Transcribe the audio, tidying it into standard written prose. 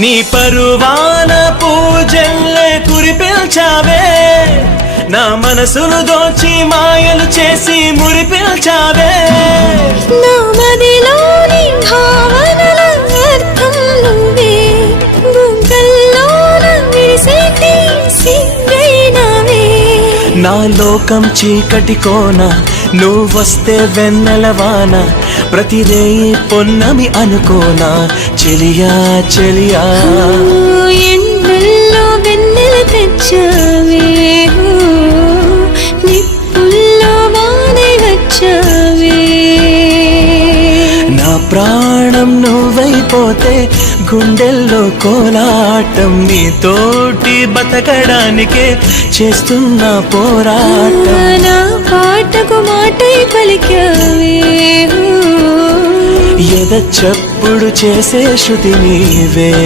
నీ పరువాన పూజల్లే కురిపిల్చావే, నా మనసును దోచి మాయలు చేసి మురిపిల్చావే. నా మదిలోని భావనల అర్థం నువ్వే, గుంకల్లోన విరిసేటి సిగ్గైనవే. నా లోకం చీకటి కోన, నువ్వొస్తే వెన్నెలవాన, ప్రతి రేయి పొన్నమి అనుకోనా చెలియా చెలియా. ఎండల్లో వెన్నెల తెచ్చావే, నిప్పుల్లో వానై వచ్చావే. నా ప్రాణం నువ్వైపోతే గుండెల్లో కోలాటం, నీతోటి బతకడానికే చేస్తున్న పోరాటం. నా పాటకు మాటై పలికావే, ఎద చప్పుడు చేసే శృతి నీవే.